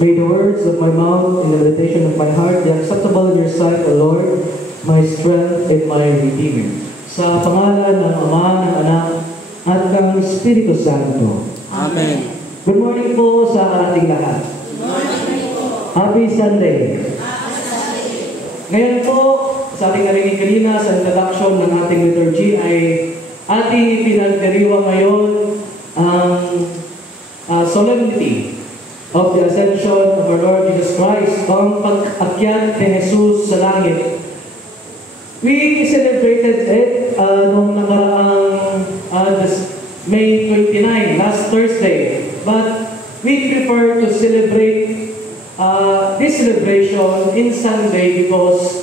May the words of my mouth and the meditation of my heart be acceptable in your sight, O Lord, my strength and my Redeemer. Sa pangalan ng Ama, ng Anak, at ng Espiritu Santo. Amen. Good morning po sa ating lahat. Good morning po. Happy Sunday. Happy Sunday. Ngayon po, sa ating narinig kanina sa introduction ng ating liturgy ay ating pinagdiriwang ngayon ang solemnity of the ascension of our Lord Jesus Christ, ang pag-akyat ni Jesus sa langit. We celebrated it noong nakaraang May 29, last Thursday. But we prefer to celebrate this celebration in Sunday because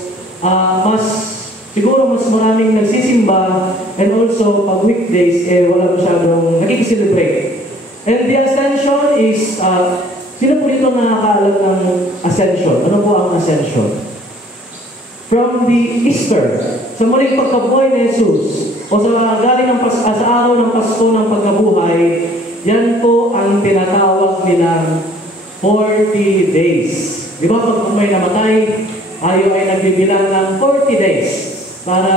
siguro mas maraming nagsisimba, and also pag weekdays, wala masyadong nakikiselebrate. And the ascension is, sino po dito nakakaalam ng ascension? Ano po ang ascension? From the Easter, sa muling pagkabuhay ni Jesus, o sa galing sa araw ng Pasko ng pagkabuhay, yan po ang tinatawag nilang 40 days. Di ba pag may namatay, tayo ay nagbibilang ng 40 days. Para,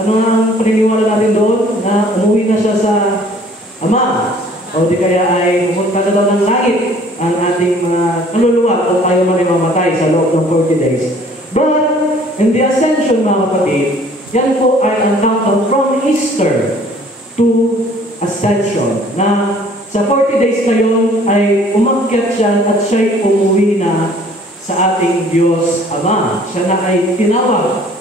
ano ang paniniwala natin doon? Na umuwi na siya sa Ama. O di kaya ay pumunta na daw ng langit ang ating mga kaluluwa kung tayo man ay mamatay sa loob ng 40 days. But, in the ascension, mga kapatid, yan po ay ang countdown from Easter to ascension. Na sa 40 days ngayon ay umakyat siya at siya'y umuwi na sa ating Diyos Ama. Siya na ay tinawag.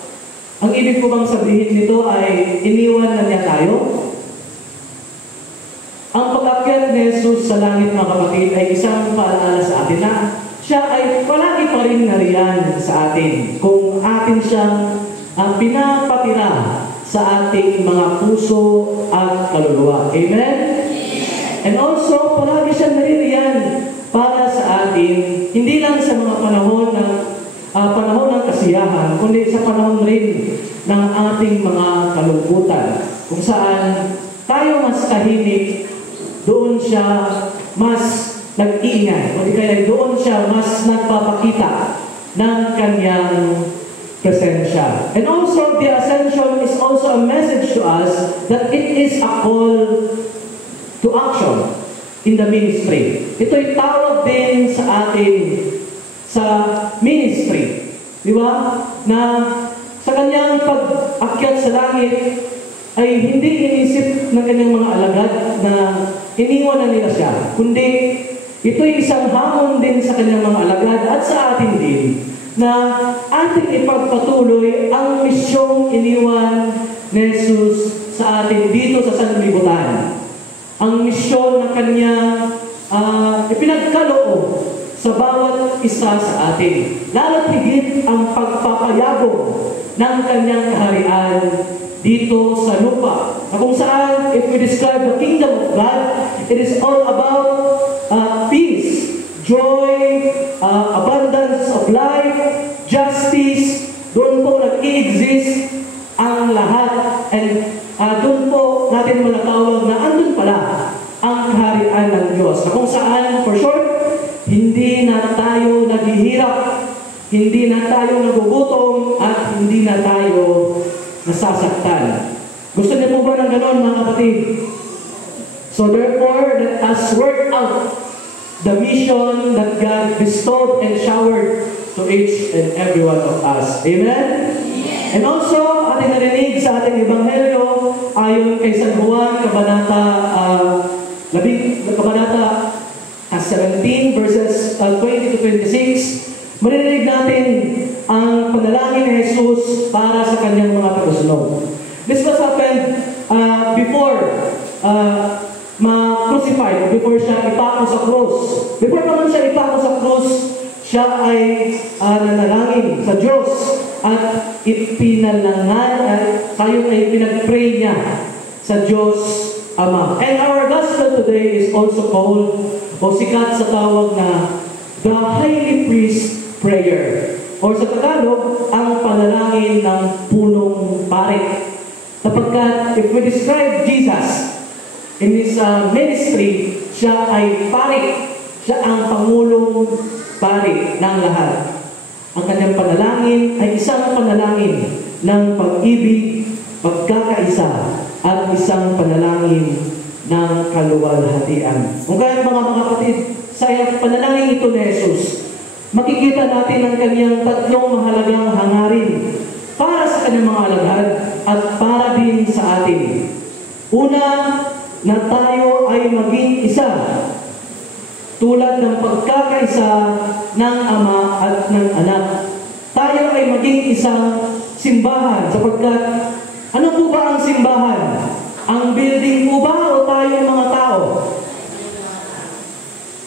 Ang ibig ko bang sabihin nito ay iniwan na niya tayo? Ang pag-akyat ni Jesus sa langit, mga kapatid, ay isang paalala sa atin na siya ay palagi pa rin nariyan sa atin kung atin siyang pinapatira sa ating mga puso at kaluluwa. Amen? And also, palagi siyang naririyan para sa atin, hindi lang sa mga panahon ng kasiyahan, kundi sa panahon rin ng ating mga kalungkutan. Kung saan tayo mas tahimik, doon siya mas nag-iingay. O di kaya doon siya mas nagpapakita ng kanyang presensya. And also, the ascension is also a message to us that it is a call to action in the ministry. Ito'y tawag din sa atin sa ministry. Di ba? Na sa kanyang pag-akyat sa langit ay hindi inisip ng kanyang mga alagad na iniwan na nila siya. Kundi ito'y isang hamon din sa kanyang mga alagad at sa atin din na ating ipagpatuloy ang misyong iniwan ni Jesus sa atin dito sa sanlibutan. Ang misyon na kanya ipinagkaloob sa bawat isa sa atin. Lalo't higit ang pagpapayabong ng kanyang kaharian dito sa lupa. Na kung saan, if we describe the kingdom of God, it is all about peace, joy, abundance of life, justice. Doon po nag-i-exist ang lahat. And doon po natin malatawag na andun pala ang kaharian ng Diyos. Na kung saan, for short, hindi na tayo naghihirap, hindi na tayo nagugutom, at hindi na tayo nasasaktan. Gusto niyo po ba ng gano'n, mga kapatid? So therefore, let us work out the mission that God bestowed and showered to each and every one of us. Amen? Yes. And also, ating narinig sa ating Ebanghelyo ayon kay San Juan, Kabanata 17, verses 20 to 26, maririnig natin ang panalangin ni Jesus para sa kanyang mga tagasunod. This was happened before ma-crucified, before siya ipako sa cross. Before naman siya ipako sa cross, siya ay nanalangin sa Diyos at tayo ay pinag-pray niya sa Diyos Ama. And our gospel today is also called, o sikat sa tawag na, the Highly Priest Prayer. O sa Tagalog, ang panalangin ng punong pare. Sapagkat if we describe Jesus in His ministry, siya ay pare. Siya ang Pangulong pari ng lahat. Ang kanyang panalangin ay isang panalangin ng pag-ibig, pagkakaisa, at isang panalangin ng kaluwalhatian. Kung kaya mga kapatid, sa panalangin ito ni Jesus, makikita natin ang kanyang tatlong mahalagang hangarin para sa kanyang mga alagad at para din sa atin. Una, na tayo ay maging isa, tulad ng pagkakaisa ng Ama at ng Anak. Tayo ay maging isang simbahan, sapagkat ano po ba ang simbahan? Ang building po ba o tayo mga tao?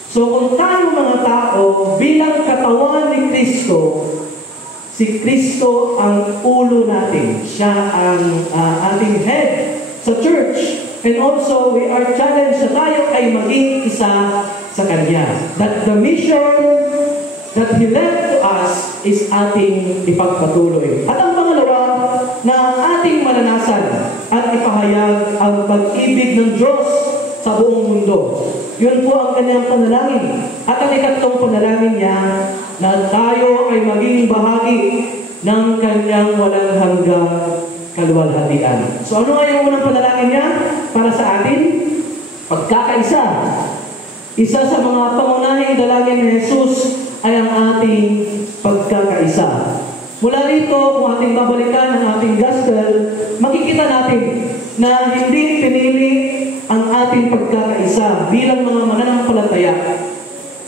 So kung tayo mga tao, bilang katawan ni Kristo, si Kristo ang ulo natin. Siya ang ating head sa church. And also, we are challenged na tayo ay maging isa sa Kanya. That the mission that He left to us is ating ipagpatuloy. At ang pangalawa, na ating malanasan at ipahayag ang pag-ibig ng Diyos sa buong mundo. Yun po ang kanyang panalangin. At ang ikatlong panalangin niya, na tayo ay maging bahagi ng kanyang walang hanggang kaluwalhatian. So ano nga yung unang panalangin niya para sa atin? Pagkakaisa. Isa sa mga pangunahing dalangin ni Jesus ay ang ating pagkakaisa. Mula rito, kung ating babalikan ang ating gospel, makikita natin na hindi pinili ang ating pagkakaisa bilang mga mananampalataya.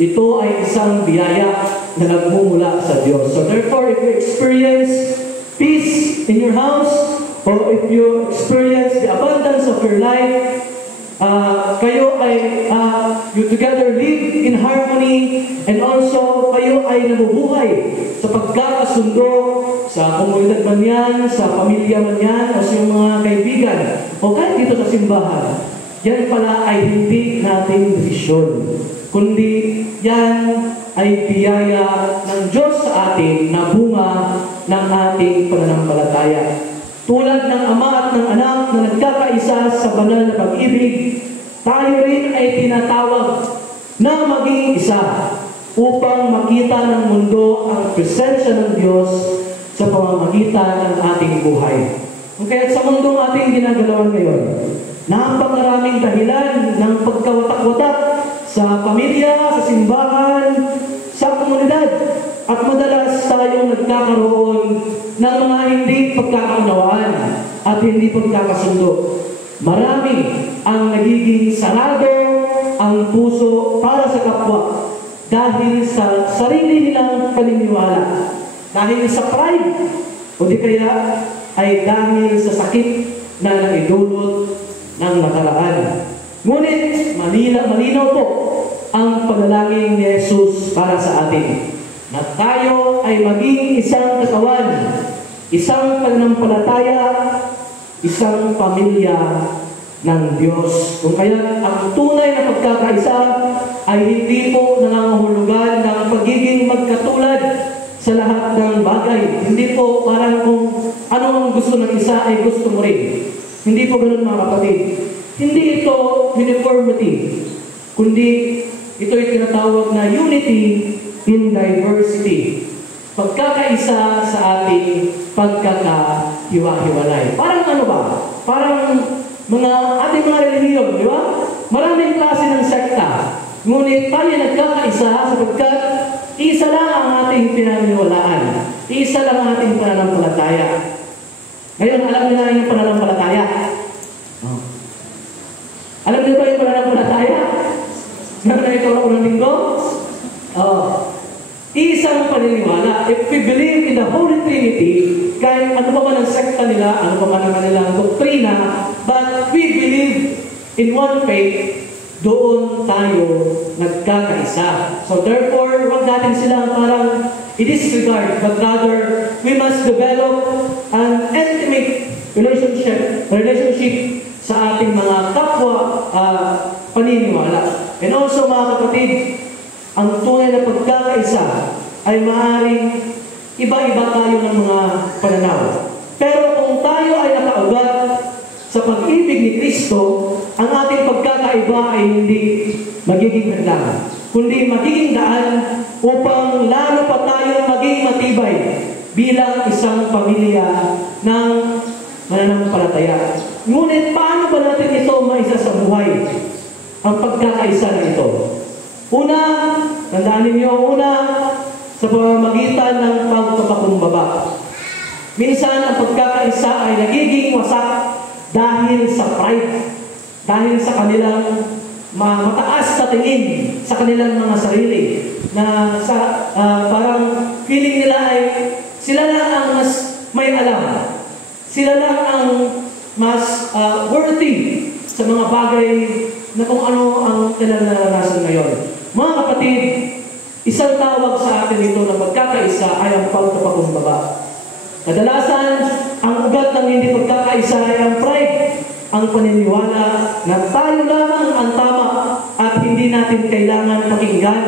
Ito ay isang biyaya na nagmumula sa Diyos. So therefore, if you experience peace in your house, or if you experience the abundance of your life, kayo ay you together live in harmony, and also kayo ay nabubuhay sa pagkakasundo sa komunidad man yan, sa pamilya man yan, o sa mga kaibigan, o kahit dito sa simbahan. Yan pala ay hindi nating desisyon, kundi yan ay biyaya ng Diyos sa atin na bunga ng ating pananampalataya. Tulad ng Ama at ng Anak na nagkakaisa sa banal na pag-ibig, tayo rin ay tinatawag na maging isa upang makita ng mundo ang presensya ng Diyos sa pamamagitan ng ating buhay. Kaya sa mundong ating ginagalawan ngayon, napakaraming dahilan ng pagkawatak-watak sa pamilya, sa simbahan, sa komunidad, at madalas tayong nagkakaroon ng mga hindi pagkakaunawaan at hindi pagkakasundo. Marami ang nagiging sarado ang puso para sa kapwa dahil sa sarili nilang paniniwala, dahil sa pride, o di kaya ay dahil sa sakit na naidulot ng nakaraan. Ngunit malinaw po ang panalangin ni Jesus para sa atin, na tayo ay maging isang katawan, isang pananampalataya, isang pamilya ng Diyos. Kung kaya ang tunay na pagkakaisa ay hindi po nangangahulugan ng pagiging magkatulad sa lahat ng bagay. Hindi po parang kung ano ang gusto ng isa ay gusto mo rin. Hindi po ganun mga kapatid. Hindi ito uniformity, kundi ito ay tinatawag na unity in diversity. Pagkakaisa sa ating pagkakahiwa-hiwalay. Parang ano ba? Parang ating mga relihiyon, di ba? Maraming klase ng sekta. Ngunit tayo nagkakaisa sapagkat isa lang ang ating pinaniniwalaan. Isa lang ang ating pananampalataya. Ngayon, alam niyo na yung pananampalataya? Oh. Alam niyo ba yung pananampalataya? Meron ito ako ng linggo? Isang paniniwala. If we believe in the Holy Trinity, kahit ano pa man ang sekta nila, ano pa man ang kanilang doktrina, but we believe in one faith, doon tayo nagkakaisa. So therefore, huwag natin silang parang i-disregard, but rather, we must develop an intimate relationship sa ating mga kapwa paniniwala. And also mga kapatid, ang tunay na pagkakaisa ay maaaring iba-iba tayo ng mga pananaw. Pero kung tayo ay nakaugat sa pag-ibig ni Kristo, ang ating pagkakaiba ay hindi magiging hadlang. kundi magiging daan upang lalo pa tayong maging matibay bilang isang pamilya ng mananampalataya. Ngunit paano ba natin ito maisa sa buhay? Ang pagkakaisa na ito. Una, tandaan ninyo, sa pamamagitan ng pagpapakumbaba. Minsan, ang pagkakaisa ay nagiging wasak dahil sa pride. Dahil sa kanilang mataas na tingin sa kanilang mga sarili. Na parang feeling nila ay sila lang ang mas may alam. Sila lang ang mas worthy sa mga bagay na kung ano ang kailangan naranasan ngayon. Mga kapatid, isang tawag sa atin dito na magkakaisa ay ang pagpapakumbaba. Kadalasan, ang ugat ng hindi pagkakaisa ay ang pride, ang paniniwala na tayo lamang ang tama at hindi natin kailangan pakinggan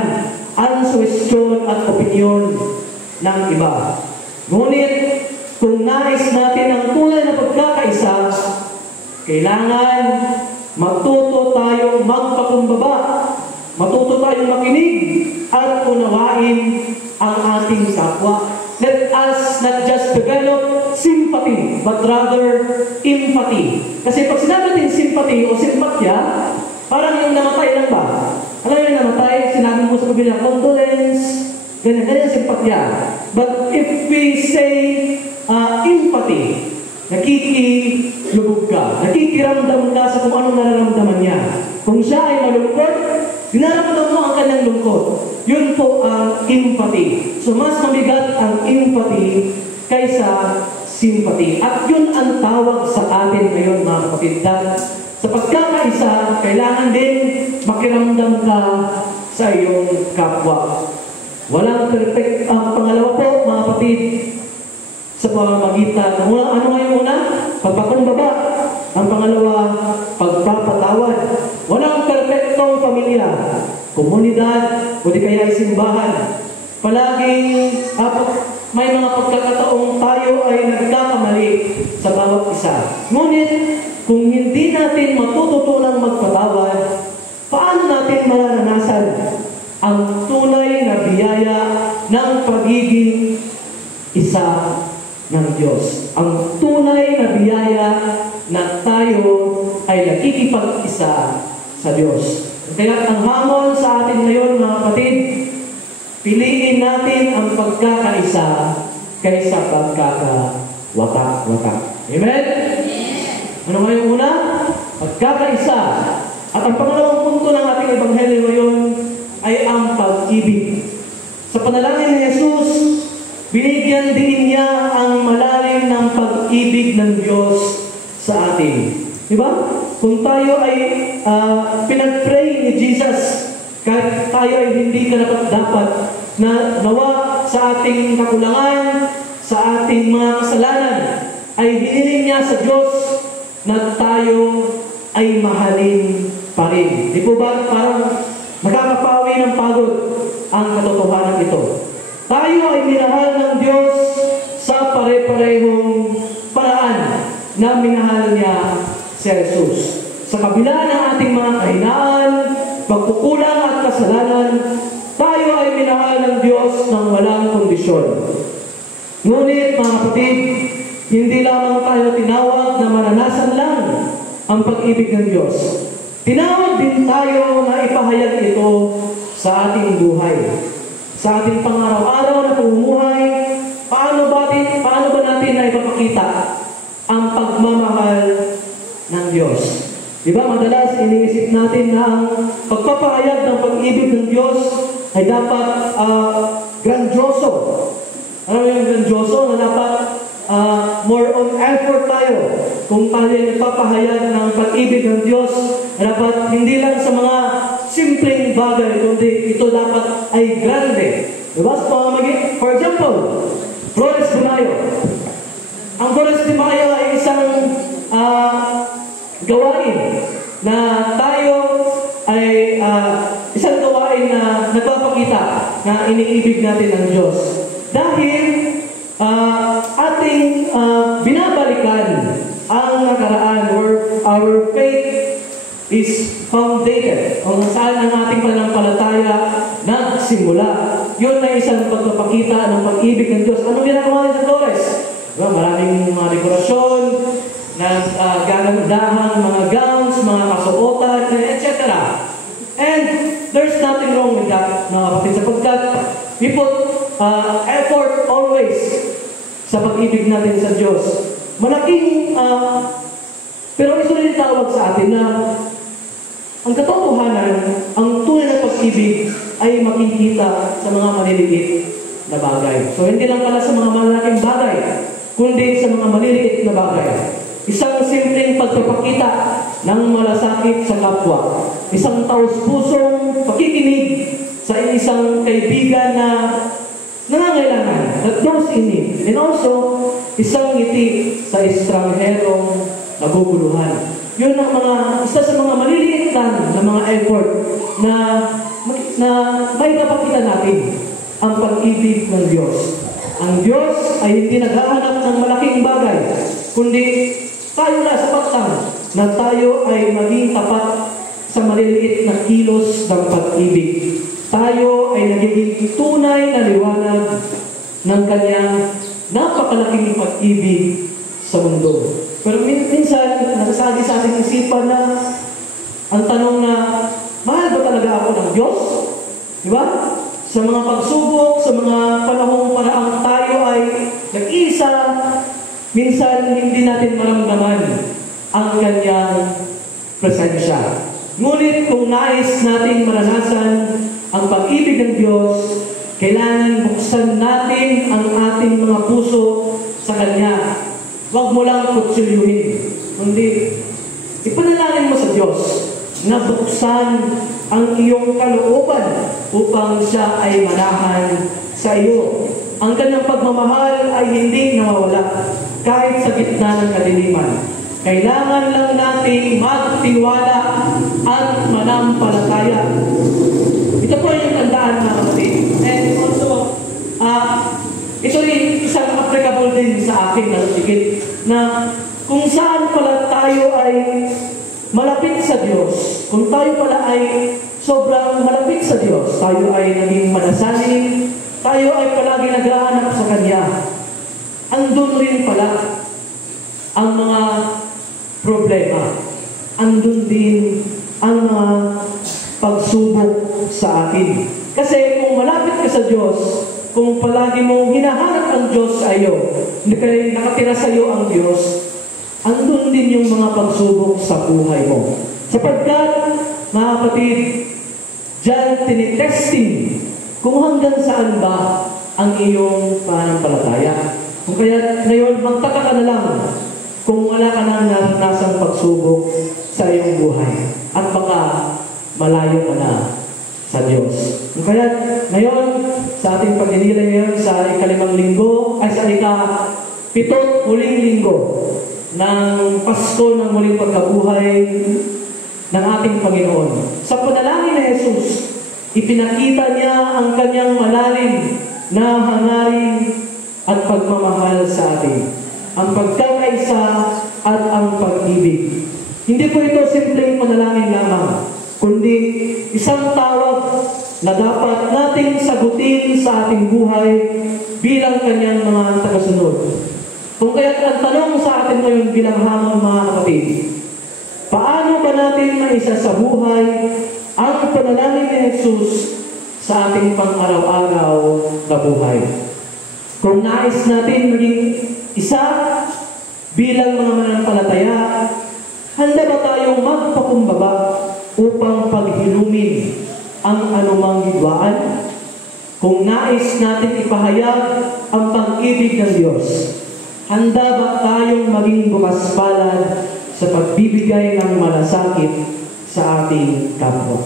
ang suwestyon at opinyon ng iba. Ngunit, kung nais natin ang tunay na pagkakaisa, kailangan matuto tayong magpakumbaba, matuto tayong makinig at unawain ang ating kapwa. Let us not just develop sympathy, but rather empathy. Kasi pag sinabi natin sympathy o simpatya, parang yung namatay lang ba? Alam yung namatay, sinabi mo sa pagbilang condolence, ganyan simpatya. But if we say empathy, nakikilubog ka, nakikiramdam ka sa kung anong nararamdaman niya. Kung siya ay malungkot, dinaramdam mo ang kanyang lungkot. Yun po ang empathy. So mas mabigat ang empathy kaysa sympathy. At yun ang tawag sa atin ngayon, mga kapatid. Sa pagkakaisa, kailangan din makiramdam ka sa iyong kapwa. Walang perfect. Ang pangalawa po, mga kapatid, sa pamamagitan. Ano nga yung una? Pagpakumbaba. Ang pangalawa, pagpapatawad. Walang perfectong pamilya, komunidad, o di kaya simbahan. Palaging may mga pagkakataong tayo ay nagkakamali sa bawat isa. Ngunit, kung hindi natin matututunang magpatawad, paano natin mararanasan ang tunay na biyaya ng pagiging isa ng Diyos? Ang tunay na biyaya na tayo ay nakikipag-isa sa Diyos. Kaya ang hamon sa atin ngayon, mga kapatid, piliin natin ang pagkakaisa kaysa pagkakawatak-watak. Amen? Ano nga yung una? Pagkakaisa. At ang pangalawang punto ng ating ebanghelyo ngayon ay ang pag-ibig. Sa panalangin ni Jesus, binigyan din niya ang malalim ng pag-ibig ng Diyos sa atin. Diba? Kung tayo ay pinag-pray ni Jesus, kahit tayo ay hindi karapat-dapat na nawa sa ating kakulangan, sa ating mga kasalanan, ay hiniling niya sa Diyos na tayo ay mahalin pa rin. Di po ba parang nakakapawi ng pagod ang katotohanan ito? Tayo ay minahal ng Diyos sa pare-parehong paraan na minahal niya si Jesus. Sa kabila ng ating mga kahinaan, pagkukulang at kasalanan, tayo ay minahal ng Diyos ng walang kondisyon. Ngunit, mga kapatid, hindi lamang tayo tinawag na maranasan lang ang pag-ibig ng Diyos. Tinawag din tayo na ipahayag ito sa ating buhay. Sa ating pang-araw-araw na pamumuhay, paano ba natin na ipapakita ang pagmamahal ng Diyos? Diba, madalas iniisip natin na ang pagpapahayag ng pag-ibig ng Diyos ay dapat grandioso. Ano yung grandioso? Na dapat more on effort tayo. Kung tayo ay nagpapahayag ng pag-ibig ng Diyos, dapat hindi lang sa mga simpleng bagay, kundi ito dapat ay grande. Diba? For example, Flores de Mayo. Ang Flores de Mayo ay isang gawain na tayo ay isang gawain na nagpapakita na iniibig natin ang Diyos. Dahil ating binabalikan ang nakaraan where our faith is founded, kung saan ang ating pananampalataya nagsimula. Yun na isang pagpapakita ng pag-ibig ng Diyos. Anong ginagawa niya sa Flores? Diba? Maraming mga dekorasyon, gagandahang mga gowns, mga kasuotan, etc. And there's nothing wrong with that, mga kapatid, sapagkat we put effort always sa pag-ibig natin sa Diyos. Malaking, pero ito rin tawag sa atin na ang katotohanan, ang tunay na pag-ibig ay makikita sa mga maliliit na bagay. So, hindi lang pala sa mga malaking bagay, kundi sa mga maliliit na bagay. Isang simpleng pagpapakita ng malasakit sa kapwa. Isang taos-pusong pakikinig sa isang kaibigan na nangangailangan, that those in need. And also, isang ngiti sa estrangherong naguguluhan. Yun ang isa sa mga maliliit lang na mga effort na may napakita natin ang pag-ibig ng Diyos. Ang Diyos ay hindi naghahanap ng malaking bagay, kundi tayo na sapat lang na tayo ay maging tapat sa maliliit na kilos ng pag-ibig. Tayo ay nagiging tunay na liwanag ng kanyang napakalaking pag-ibig sa mundo. Pero minsan, nakasagi sa ating isipan na ang tanong na, mahal ba talaga ako ng Diyos? Di ba? Sa mga pagsubok, sa mga panahong paraang tayo ay nag-isa, minsan hindi natin maramdaman ang kanyang presensya. Ngunit kung nais natin maranasan ang pag-ibig ng Diyos, kailangan buksan natin ang ating mga puso sa Kanya. Huwag mo lang kutsilyuhin. Kundi, ipanalangin mo sa Diyos na buksan ang iyong kalooban upang siya ay manahan sa iyo. Ang kanyang pagmamahal ay hindi nawawala kahit sa gitna ng kadiliman. Kailangan lang nating magtiwala at manampalataya. Ito po yung tandaan, mga kapatid. And also, ito rin isang applicable din sa akin na sigit na kung saan pala tayo ay malapit sa Diyos, kung tayo pala ay sobrang malapit sa Diyos, tayo ay naging manasaling, tayo ay palagi naghahanap sa Kanya, andun rin pala ang mga problema. Andun din ang mga pagsubok sa atin. Kasi kung malapit ka sa Diyos, kung palagi mong hinahanap ang Diyos sa iyo, hindi kayo nakatira sa iyo ang Diyos, andun din yung mga pagsubok sa buhay mo. Sapagkat, mga kapatid, diyan tinitesting kung hanggang saan ba ang iyong pananampalataya. Kung kaya ngayon, magtaka ka na lang kung wala ka nang naranasang pagsubok sa iyong buhay. At baka malayo ka na sa Diyos. Kaya ngayon, sa ating pagninilay ngayon, sa ika-5 linggo, ay sa ika-7 huling linggo ng Pasko ng muling pagkabuhay ng ating Panginoon. Sa panalangin ni Jesus, ipinakita niya ang kanyang malalim na hangarin at pagmamahal sa atin. Ang pagkakaisa at ang pag-ibig. Hindi po ito simpleng panalangin lamang, kundi isang tawag na dapat nating sagutin sa ating buhay bilang kanyang mga tagasunod. Kung kaya't ang tanong sa atin ngayon bilang hamon, mga kapatid, paano ba natin maisa sa buhay ang panalangin ni Jesus sa ating pang-araw-araw na buhay? Kung nais natin maging isa bilang mga mananampalataya, handa ba tayong magpakumbaba upang paghilumin ang anumang hidwaan? Kung nais natin ipahayag ang pag-ibig ng Diyos, handa ba tayong maging bukas palad sa pagbibigay ng malasakit sa ating kapwa?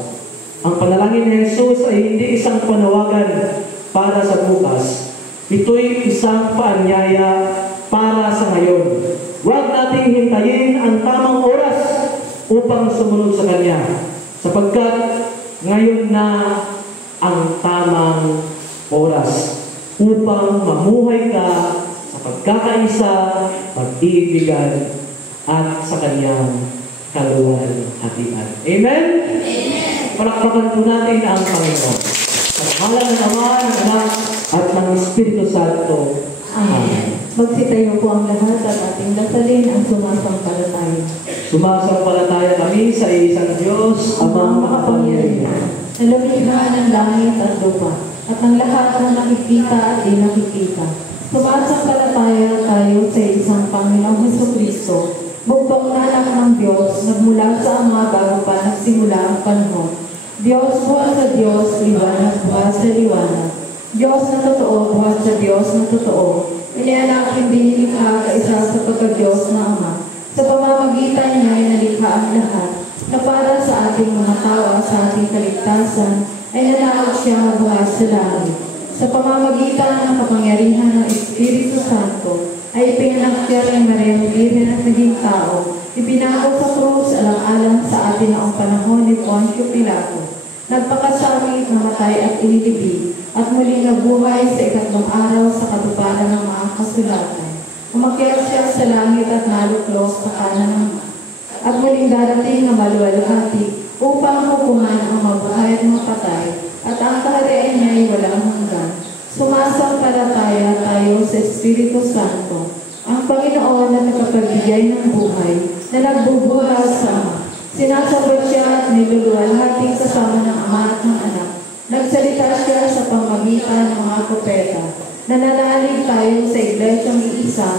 Ang panalangin ni Jesus ay hindi isang panawagan para sa bukas. Ito'y isang paanyaya para sa ngayon. Huwag nating hintayin ang tamang oras upang sumunod sa Kanya, sapagkat ngayon na ang tamang oras upang mamuhay ka sa pagkakaisa, pag-iibigan, at sa Kanyang kaluwalhatian. Amen? Amen! Palakpakan po natin ang Panginoon. Sa ngalan ng Ama, ng Anak, at ng Espiritu Santo. Amen. Magsitayo po ang lahat at ating dasalin ang sumasampalataya. Sumasampalataya kami sa isang Diyos, Amang makapangyarihan. Na lumikha ng langit at lupa, at ang lahat ng nakikita at di nakikita. Sumasampalataya tayo sa isang Panginoong Hesukristo, bugbang na anak ng Diyos, nagmula sa Ama bago pa nagsimula ang panahon. Diyos buhat sa Diyos, liwanag buhat sa liwanag. Diyos na totoo, buhat sa Diyos na totoo. Inianak hindi nilikha kaisa sa pagka-Diyos na Ama. Sa pamamagitan niya ay nalikha ang lahat, na para sa ating mga tao sa ating kaligtasan, ay nanawag siya buhat sa langit. Sa pamamagitan ng kapangyarihan ng Espiritu Santo, ay ipinanganak siya rin Mariang Birhen at naging tao. Ibinago sa krus alang-alang sa atin noong panahon ni Poncio Pilato. Nagpakasakit, namatay at inilibing, at muling nabuhay sa ikatlong araw sa katuparan ng mga kasulatan. Umakyat siya sa langit at naluklos sa kanan ng Ama. At muling darating na maluwalhati upang hukuman ang mabuhay at mapatay, at ang kaharian niya ay walang hanggan. Sumasampalataya tayo sa Espiritu Santo, ang Panginoon na nagpapagbigay ng buhay, na nagbubuhat sa Ama. Sinasabat siya at niluluwalhati kasama ng Ama at ng Anak. Nagsalita siya sa pamamagitan ng mga propeta. Nananalig tayo sa Iglesyang iisa,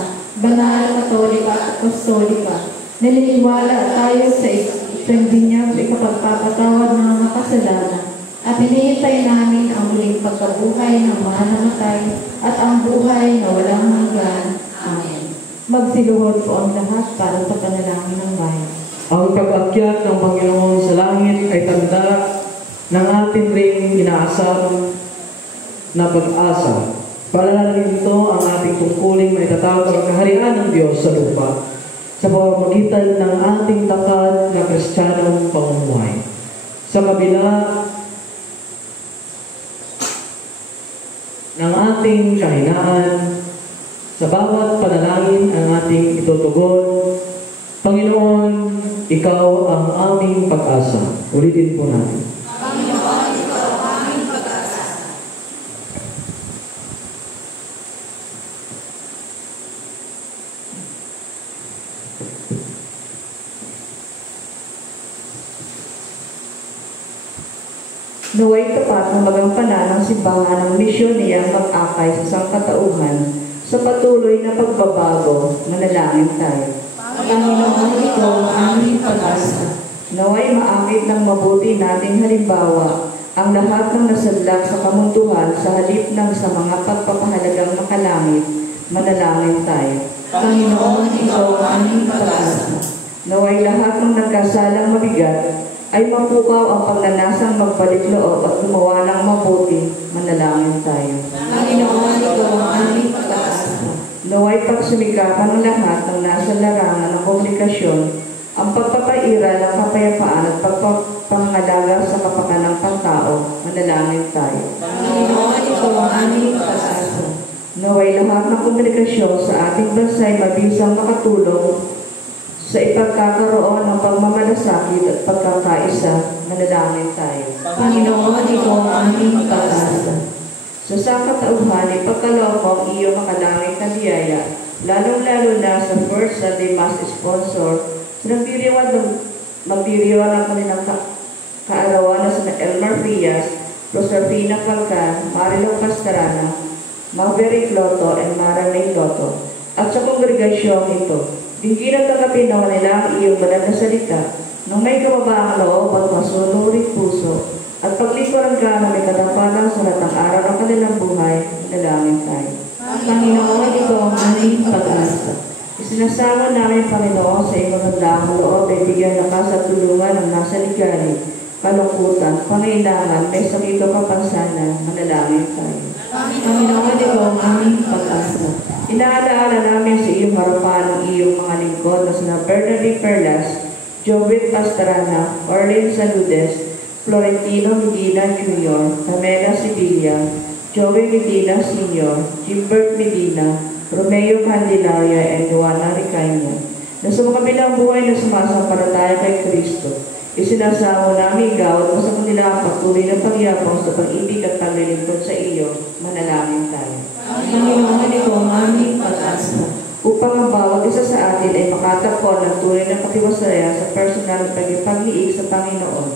banal, katolika at apostolika. Naniniwala tayo sa ipagbinyag sa ikapagpapatawad ng mga kasalanan. At hinihintay namin ang muling pagkabuhay ng mga namatay at ang buhay na walang hanggan. Amen. Magsiluhod po ang lahat para sa panalangin ng bayan. Ang pag-akyat ng Panginoon sa langit ay tanda ng ating ring inaasam na pag-asa. Palalangin ito ang ating tungkuling maitatawag ang kaharian ng Diyos sa lupa sa pamamagitan ng ating takad na Kristiyanong pamumuhay. Sa kabila ng ating kahinaan, sa bawat panalangin ang ating itutugon, Panginoon, Ikaw ang aming pag-asa. Ulitin po natin. Panginoon, ikaw ang aming pag-asa. Naway tapat ng magampanan ng simbahan ng misyon niyang mag-akay sa sangkatauhan sa patuloy na pagbabago. Manalangin tayo. Panginoon, ito ang aming pag-asa. Naway maakit ng mabuti nating halimbawa ang lahat ng nasadlak sa kamunduhan sa halip ng sa mga pagpapahalagang makalangit. Manalangin tayo. Panginoon, ito ang aming pag-asa. Naway lahat ng nagkasalang mabigat ay mapukaw ang pagnanasang magbalik loob at gumawa ng mabuti. Manalangin tayo. Panginoon, ito ang aming pag-asa. Naway pagsumikapan ng lahat ng nasa larangan ng komunikasyon ang pagpapaira ng kapayapaan at pagpapangalaga sa kapakanang pangtao. Manalangin tayo. Panginoon, ito ang aming pag-asa. Naway lahat ng komunikasyon sa ating bansa ay mabisang makatulong sa ipagkakaroon ng pagmamalasakit at pagkakaisa. Manalangin tayo. Panginoon, ito ang aming pag-asa. Sa sangkatauhan ay pagkaloob mo ang iyong makalangit na biyaya, lalong-lalo na sa First Sunday Mass sponsor, sa magdiriwan ng kanilang kaarawan na sa Elmar Frias, Rosarfina Falcan, Marilo Castrana, Maverick Lotto, and Maramay Lotto, at sa kongregasyong ito. Dinggin at tanggapin naman nila ang iyong banal na salita, nung may kababaang loob at masunuring puso, at paglikuran ka na may katapalang sa latang araw ng kanilang buhay. Manalangin tayo. Panginoon, ito ang aming pag-asa. Isinasama namin, Panginoon, sa iyong magandang loob ay bigyan na ka sa tulungan ng nasa ligali, kalungkutan, pangailangan, may sakit o kapansanan. Manalangin tayo. Panginoon, ito ang aming pag-asa. Inaalaala namin sa iyong harapan ng iyong mga lingkod na sina Bernardy Perlas, Jovit Pastrana, Orlin Saludes, Florentino Medina Jr., Pamela Sibilia, Joey Medina Sr., Gilbert Medina, Romeo Candelaria, and Juana Ricaña, na sa makabilang buhay na sumasampalataya kay Kristo. Isinasamo namin gawad mo sa kanila ang patuloy na pagyapang sa pag-ibig at paglilingkod sa iyo. Manalangin tayo. Panginoon, ito ang aming pag-asa. Upang ang bawat isa sa atin ay makatagpo ng tunay na patiwasaya sa personal na pag-iig sa Panginoon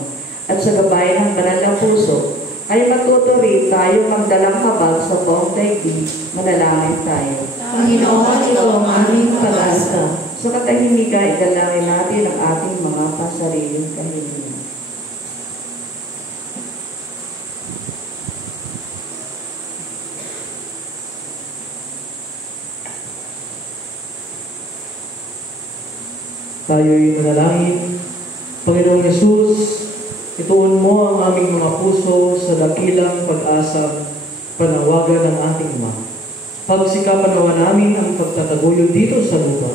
at sa gabay ng banal na puso, ay matuto rin tayo magdalang habag sa buong daigdig. Manalangin tayo. Panginoon, ito ang aming pag-asa. Sa katahimikan, idalangin natin ang ating mga pasariling kahilingan. Tayo'y manalangin. Panginoong Yesus, ituon mo ang aming mga puso sa dakilang pag-asa, panawagan ng ating Ama. Pagsikapan nawa namin ang pagtataguyod dito sa lupa,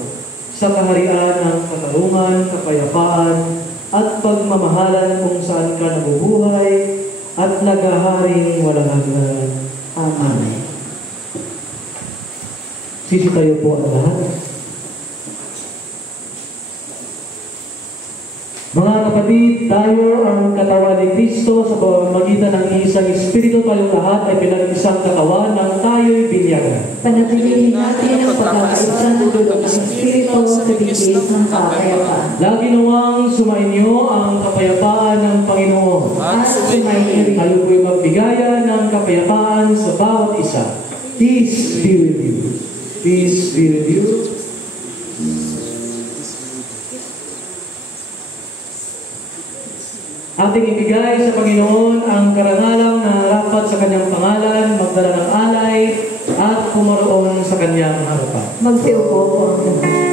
sa kaharian ng katarungan, kapayapaan, at pagmamahalan kung saan ka nabubuhay at naghaharing walang hanggan. Amen. Sisi tayo po ang lahat. Mga kapatid, tayo ang katawan ni Kristo sa pamamagitan ng isang Espiritu. Tayong lahat ay pinag-isang katawan ng tayo'y binyagan. Panatilihin natin ang pagkakaisa ng dulog ng Espiritu sa bigis ng kapayapaan. Lagi nawang sumainyo ang kapayapaan ng Panginoon. At sumainyo rin. Tayo po'y magbigaya ng kapayapaan sa bawat isa. Peace be with you. Peace be with you. Ating ibigay sa Panginoon ang karangalang na rapat sa kanyang pangalan, magdala ng alay, at pumaroon sa kanyang harapan. Magsiupo po ang lahat.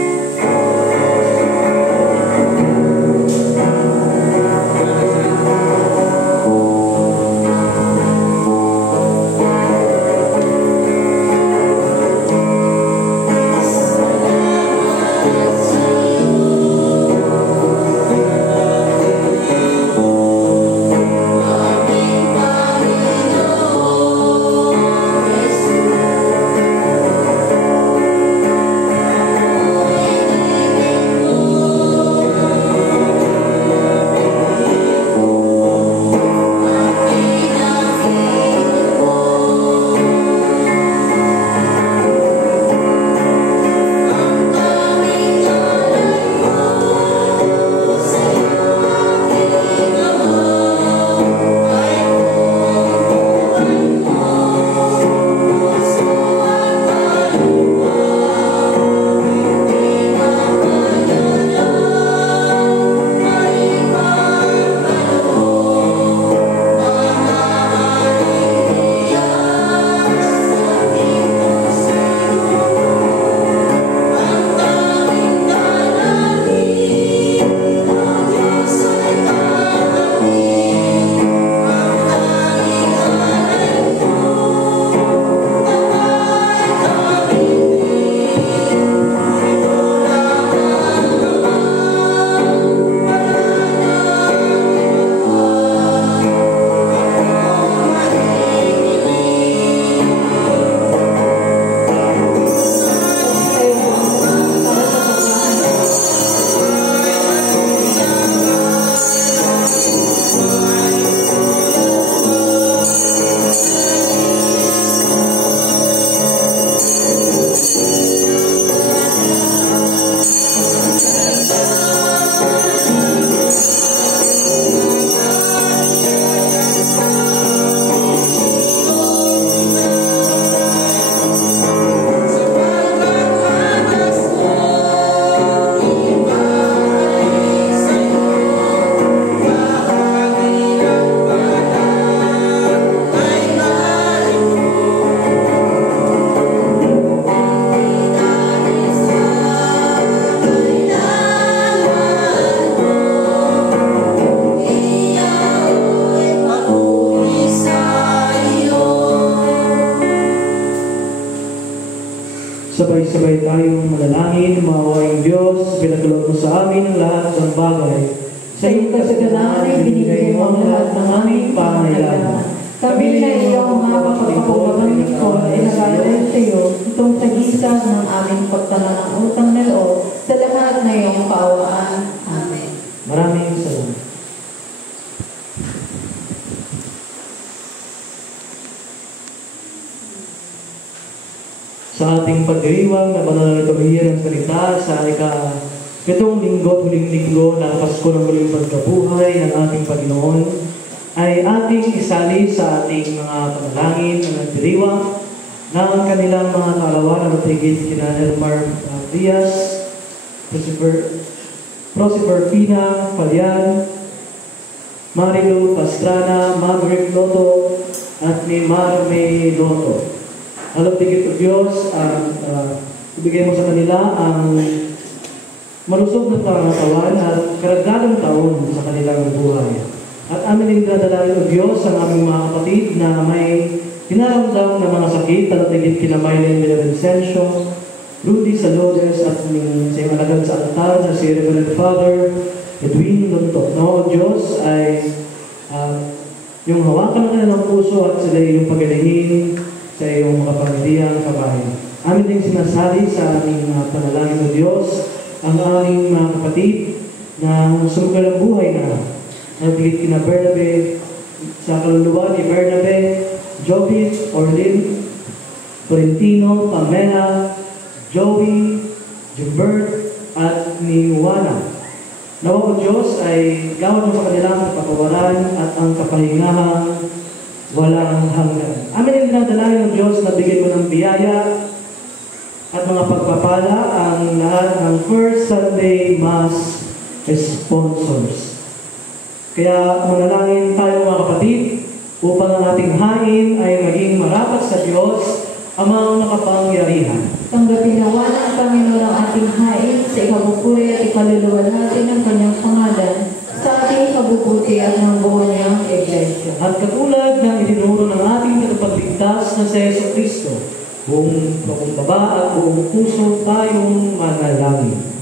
Sabay-sabay tayong manalangin, maawaing Diyos, pinatulog mo sa amin ang lahat ng bagay. Sa iyong kasaganahan ay binigay mo ang lahat ng aming pangangailangan. Kami na iyong mga kapagpapawagang lingkod ay nagalayan sa iyo itong tagisan ng aming pagtala ng utang na loob sa lahat na iyong kaawaan. Amen. Maraming salamat. sa ating pagdiriwang na banal na liturhiya ng salita sa itong linggo at huling linggo ng Pasko ng muling pagkabuhay ng ating Panginoon ay ating isali sa ating mga panalangin na nagdiriwang ng kanilang mga kaalawan na matigit kina Elmar Diaz, Prosiper Pina, Palian, Marilu Pastrana, Margaret Loto, at ni Marme Loto. Alam tigit o Diyos, ibigay mo sa kanila ang malusog na pangatawan at karagdagang taon sa kanilang buhay. At amin din dadalangin o Diyos ang aming mga kapatid na may dinaramdam na mga sakit at tigit kina Mylene Villavicencio, Rudy Salodes at sa iyong alagad sa altar na si Reverend Father Edwin Lonto. Na o Diyos ay yung hawakan ng kanilang puso at sila yung pagalingin sa iyong kapangyarihang kabayan. Amin din sinasali sa aming panalangin o Diyos ang aming mga kapatid na sumugal ang buhay na nagtigit kina Bernabe, sa kaluluwa ni Bernabe, Jobit, Orlin, Florentino, Pamela, Joey, Gilbert, at ni Juana. Nawa o Diyos ay gawad mo sa kanilang kapawaran at ang kapahingahang walang hanggan. Amin ang dinadalangin ng Diyos na bigyan mo ng biyaya at mga pagpapala ang lahat ng First Sunday Mass sponsors. Kaya manalangin tayo mga kapatid upang ang ating hain ay maging marapat sa Diyos amang makapangyarihan. Tanggapin nawa ng Panginoon ang ating hain sa ikabupuri at ikaluluwa natin ng kanyang pangalan sa ating kabubuti at ng buwan niyang Iglesia. At katulad ng itinuro ng ating tagapagligtas na si Yesu Cristo, buong pakumbaba at buong puso tayong manalangin.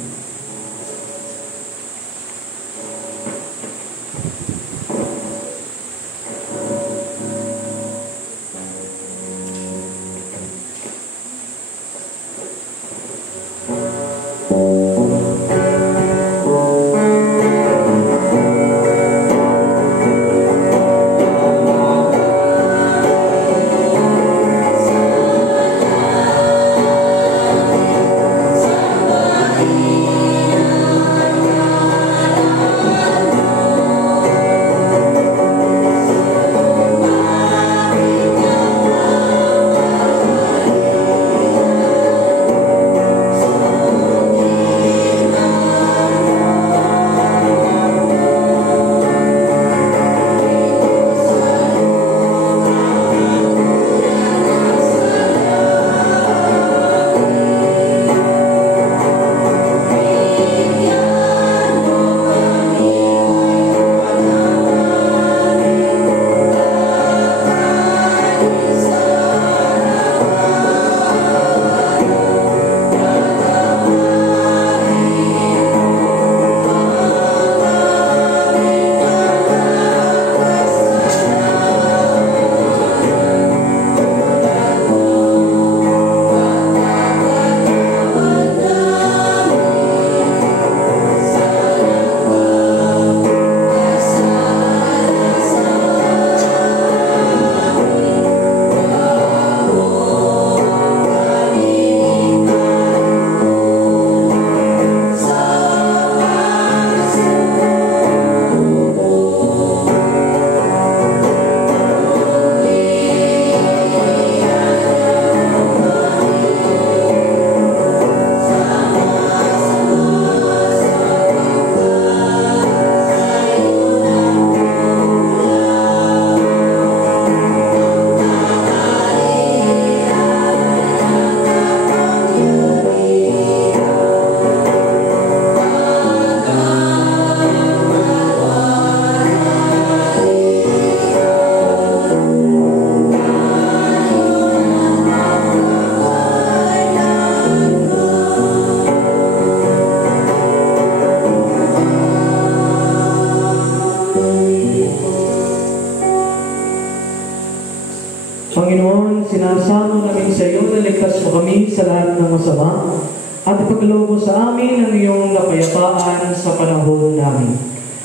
Panginoon, sinasamo namin sa iyo na ligtas mo kami sa lahat ng masama at ipagkaloob mo sa amin ang iyong kapayapaan sa panahon namin.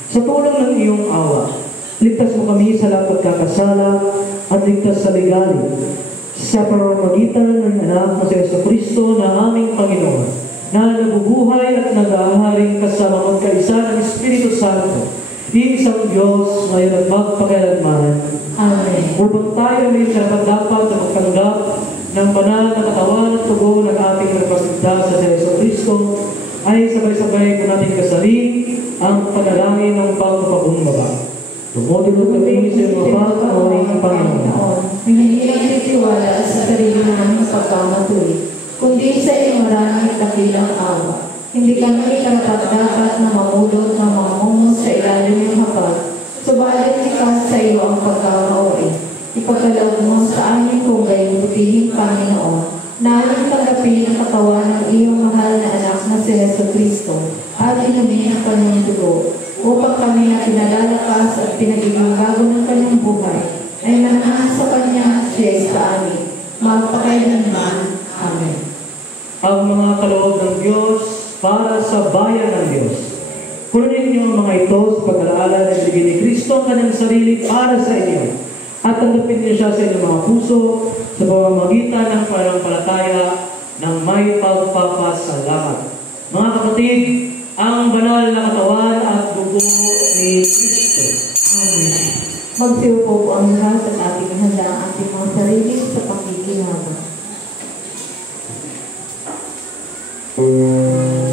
Sa tulong ng iyong awa, ligtas mo kami sa lahat ng pagkakasala at ligtas sa ligali. sa pamamagitan ng anak na si Jesucristo na aming Panginoon, na nabubuhay at nag-aaharing kasama magkaisa ng Espiritu Santo, iisang Diyos ngayon at magpakailanman. Amen. Upang tayo may dapat na magtanggap ng banal na katawan at tugo ng ating nagpasigda sa Jesucristo, ay sabay-sabay ko natin kasalin ang panalangin ng pagpapakumbaba. Tumutulog kami sa iyo, Ama, aming Panginoon. Hindi nagtitiwala sa sarili namin pagkamatuli, kundi sa iyong maraming dakilang awa. Hindi kami karapat-dapat na mamulot ng mga mumos sa ilalim ng hapag, subalit ikaw sa iyo ang pagkakauri. Ipagkaloob mo sa amin kung gayon butihing Panginoon, na aming tanggapin ang katawan ng iyong mahal na anak na si Jesucristo at inumin ang kanyang dugo, upang kami na pinalalakas at pinag-ibago ng kanyang buhay ay manahan sa kanya siya sa amin, magpakailanman. Amen. Ang mga kaloob ng Diyos para sa bayan ng Diyos. Kunin niyo ang mga ito sa pag-alaala na ibigay ni Kristo ang kanyang sarili para sa inyo, at tanggapin niyo siya sa inyong mga puso sa pamamagitan ng pananampalataya ng may pagpapasalamat. Mga kapatid, ang banal na katawan at dugo ni Kristo. Amen. Magsiupo po ang lahat at ating handa ang ating mga sarili sa pakikinabang. Amen.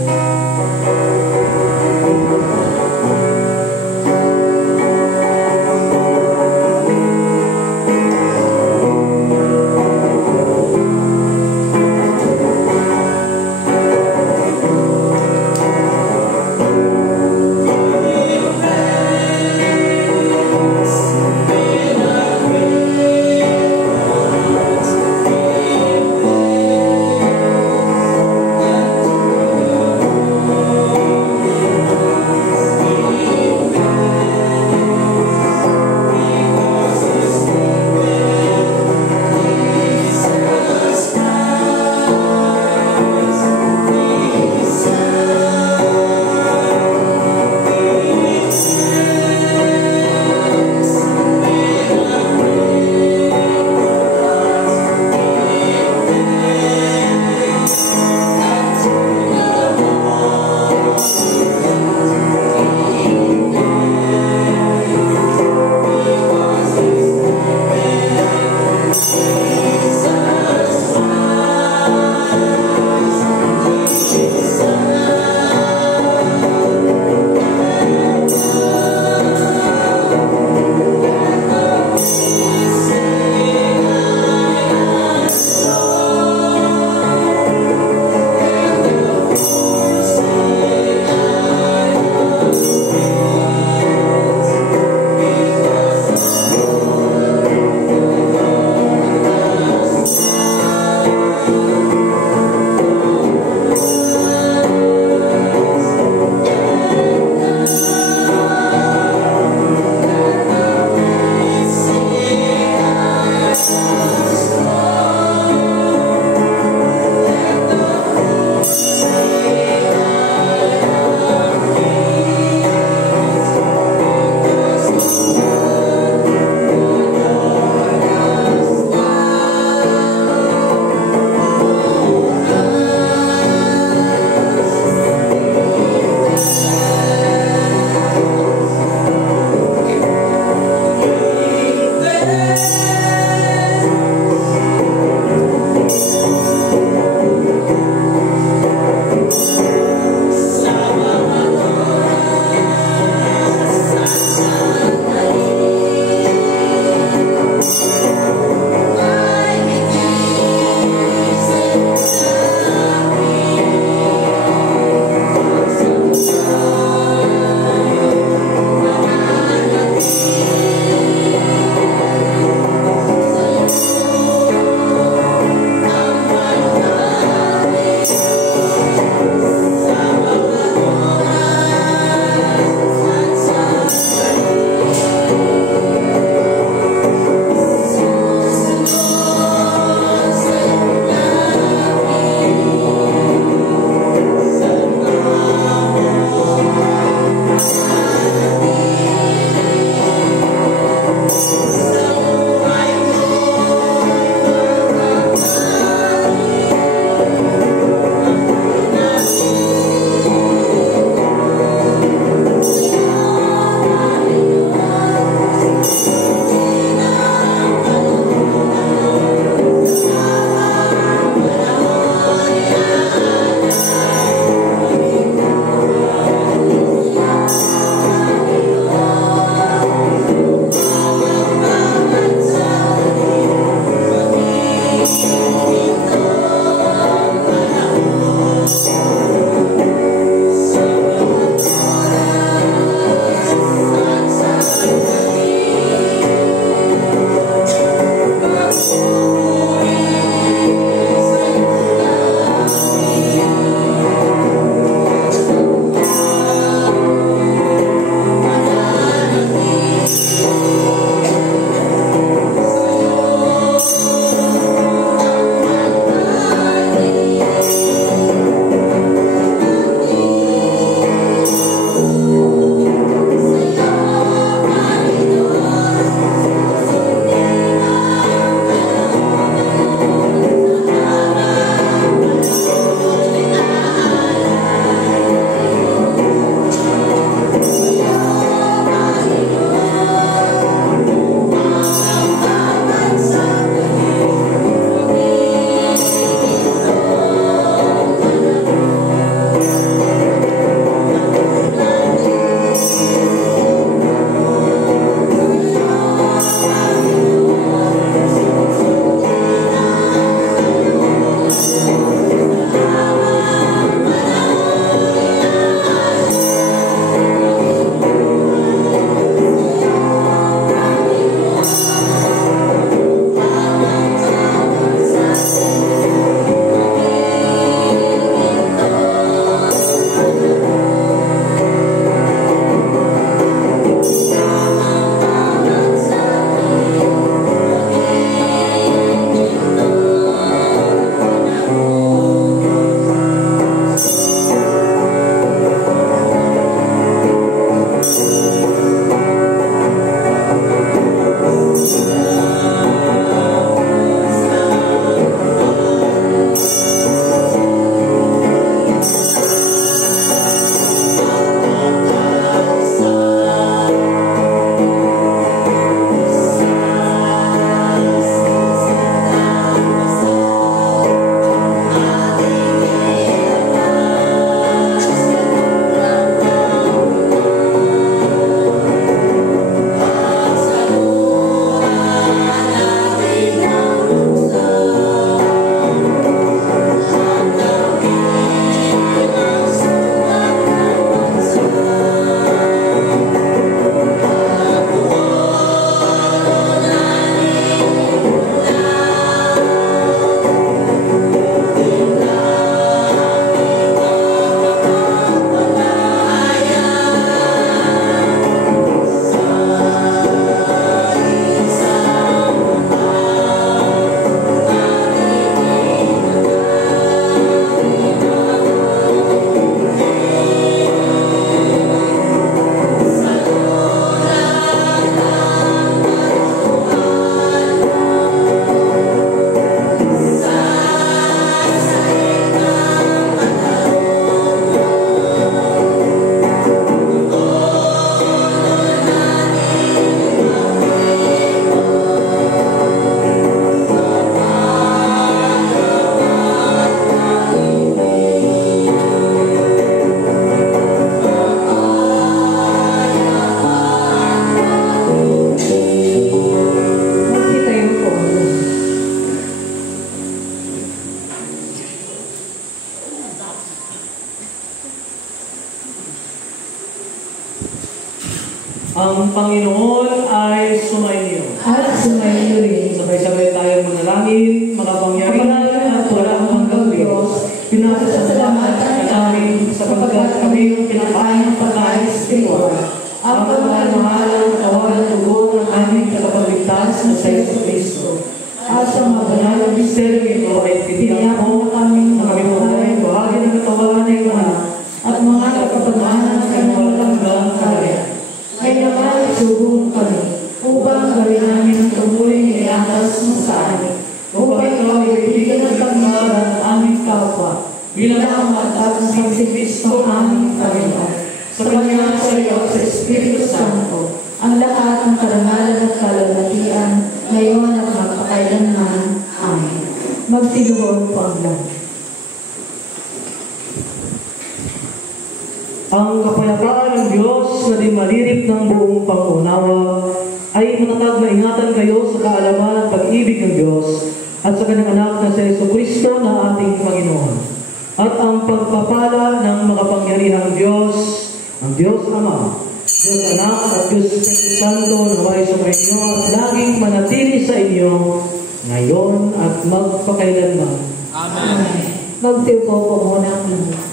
Ang Panginoon ay sumainyo. At sumainyo rin. Sabay-sabay tayong manalangin, makapangyarihan at walang hanggang Diyos. Pinasasalamatan namin sapagkat kami yung pinakain ng pagkain spiritual. Ang pagmamahal ng katawan at tugon ng aming tagapagligtas na sa Yesu Cristo. At sa mga banal na misteryo ito ay titiyak mo na kami po ay bahagi ng katawan ng mga at mga kapapagmanan ng kanyang hanggang kaya. Ngayon naman isubong kami upang gawin namin ang tumuloy ni Iatas mo sa amin. Upang ikaw ay bibigyan ng pagmamahal ng aming kapwa bilang ang matat ng Kristo aming Panginoon. Sa Kanya, sa iyo, sa Espiritu Santo, ang lahat ng karangalan at kalagatian, ngayon at magpakailanman. Amen. Magsiluhod po ang lahat. Ang kapayapaan ng Diyos na di malirip ng buong pangunawa ay matatag na ingatan kayo sa kaalaman at pag-ibig ng Diyos at sa kanyang anak na si Yesu Cristo na ating Panginoon. At ang pagpapala ng makapangyarihang Diyos, ang Diyos Ama, Diyos Anak at Diyos Espiritu Santo na may sumainyo at laging manatili sa inyo ngayon at magpakailanman. Amen. Magsiupo po muna ang lahat.